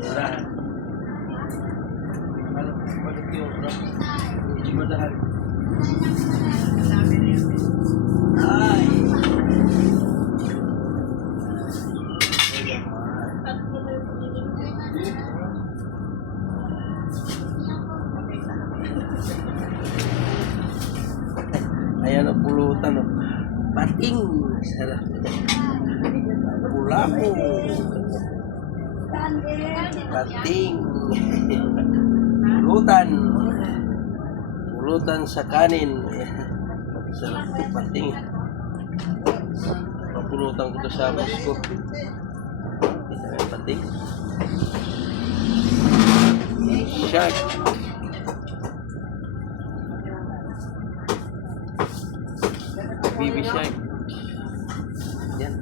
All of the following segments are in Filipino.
Madahan. Balik yung madahan. Ay! Ayan ang pulutan, oh. Pating! Sarap. Pula po. Pating. Pulutan. Pulutan sa kanin. Sarap po, pating. Papulutan ko ito sa bus ko. Kita yung pating. Shark. Baby shark. Yan.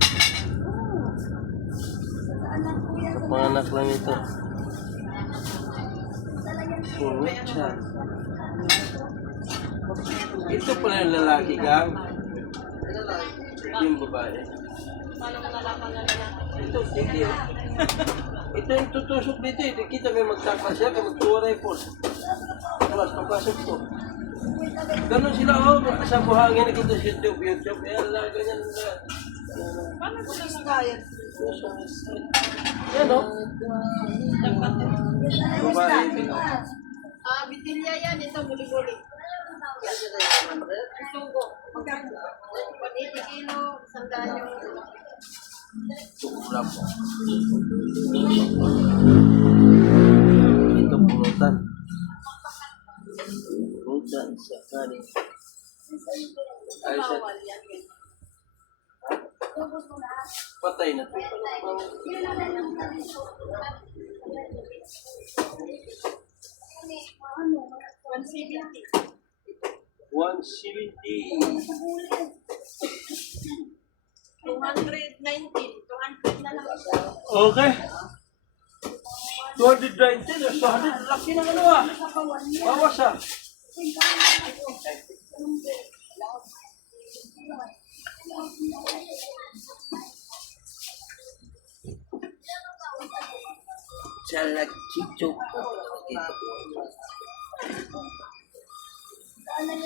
Panganak lang ito. Purwet siya. Ito pala yung lalaki, gang. Ito yung babae. Ito, hindi. Ito yung tutusok dito. Hindi kita may magtapa siya. Kaya magtuwaray po. Tapos, papasok po. Ganon sila, oh. Sa buhangin na kita sa YouTube. Yan, ganyan na. Paano ko lang nagayat? Yan, oh. Babae. Bitilya yan. Ito, muli-muli. Sugo. Magkano? 180 kilo. Sandaan yung... Tukulap po. Ito pulutan. Pulutan sa kanin. Ay, sa... Patay na ito. 219 na lang. Okay. 219. Solid. Laki ng ano, ah. Bawas, ah. Salad chicho.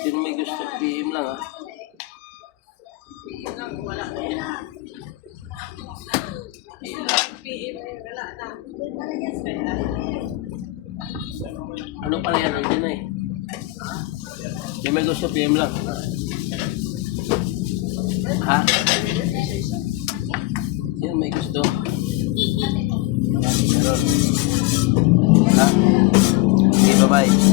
Sino may gusto, PM lang, ah. Ano pala yan? Nandiyan na, eh. Sino may gusto, PM lang. Ha? Sino may gusto? Ha? Okay, bye-bye.